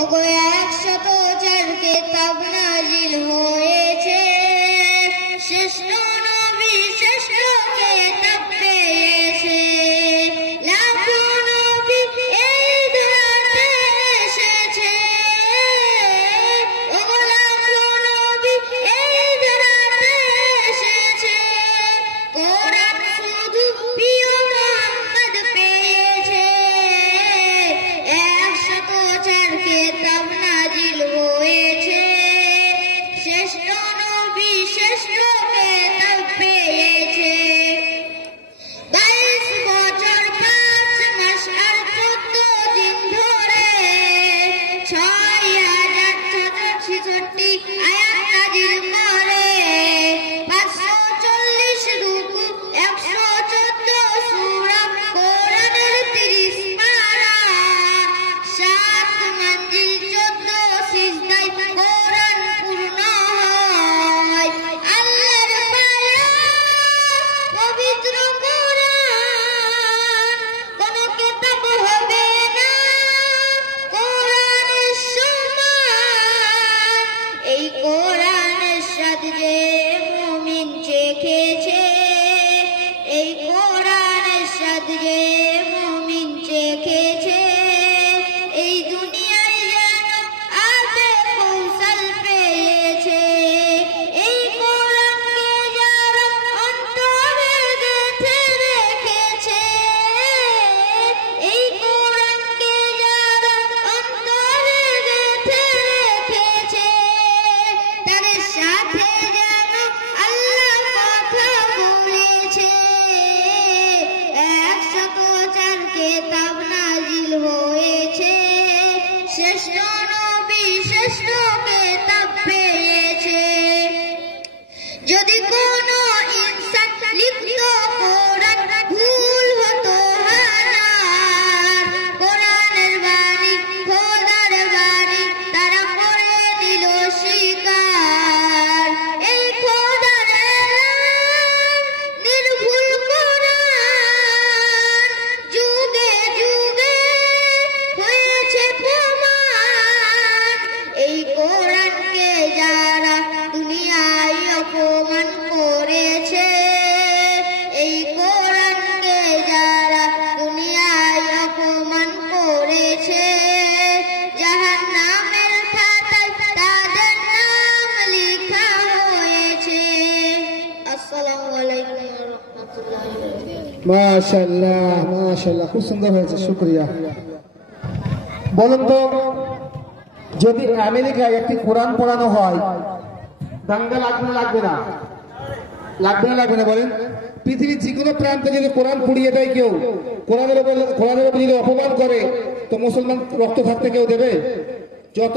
ওগো 104 কিতাব নাজিল হয়েছে, শ্রেষ্ঠ নবী শ্রেষ্ঠ কিতাব পেয়েছে। লাখো নবী এই দুনিয়াতে এসেছে, ওগো লাখো নবী এই দুনিয়াতে এসেছে। কোরআন শুধু প্রিয় মুহাম্মদ পেয়েছে, 104 কিতাব নাজিল হয়েছে, শ্রেষ্ঠ নবী শ্রেষ্ঠ কিতাব পেয়েছে। 22 বছর 5 মাস আর 14 দিন ধরে 6066 আয়াত নাজিল করে, 540 রুকু 114 সূরা, কোরআনের 30 পারা, 7 মঞ্জিল 14 সিজদায় কোরআন পূর্ণ হয়। আল্লাহর পায়া পবিত্র কোরআন, কোন কিতাব হবে না কোরআনের সমান। এই কোরআনের স্বাদ যে মুমিন চেখেছে, এই কোরআনের স্বাদ যে মুমিন চেখেছে, এই দুনিয়ায় যেন আবে কৌশল পেয়েছে। এই কোরআনকে যারা অন্তরে গেঁথে রেখেছে, এই কোরআনকে যারা অন্তরে গেঁথে রেখেছে, তাদের সাথে যেন আল্লাহ কথা বলেছে। 104 কিতাব নাজিল হয়েছে, শ্রেষ্ঠ নবী শ্রেষ্ঠ কিতাব পেয়েছে। যদি কোনো ইনসান লিপ্ত কোরআন ভুল হতো হাজার, কোরআনের বাণী খোদার বাণী তারা করে নিল স্বীকার। এই খোদার এলান নির্ভুল কোরআন, যুগে যুগে হয়েছে প্রমাণ। এই কোরআনকে যারা দুনিয়ায় অপমান করেছে, এই কোরআনকে যারা দুনিয়ায় অপমান করেছে, জাহান্নামের খাতায় তাদের নাম লেখা হয়েছে। আসসালামু আলাইকুম ওয়া রাহমাতুল্লাহি ওয়া বারাকাতুহু। মাশাআল্লাহ মাশাআল্লাহ, খুব সুন্দর হয়েছে, শুকরিয়া। বলুন তো, যদি আমেরিকায় একটি কোরআন পড়ানো হয়, দাঙ্গা লাগবে না লাগবে না? লাগবে না লাগবে না বলেন? পৃথিবীর যে কোনো প্রান্তে যদি কোরআন পুড়িয়ে দেয় কেউ, কোরআনের উপর যদি অপমান করে, তো মুসলমান রক্ত থাকতে কেউ দেবে? যত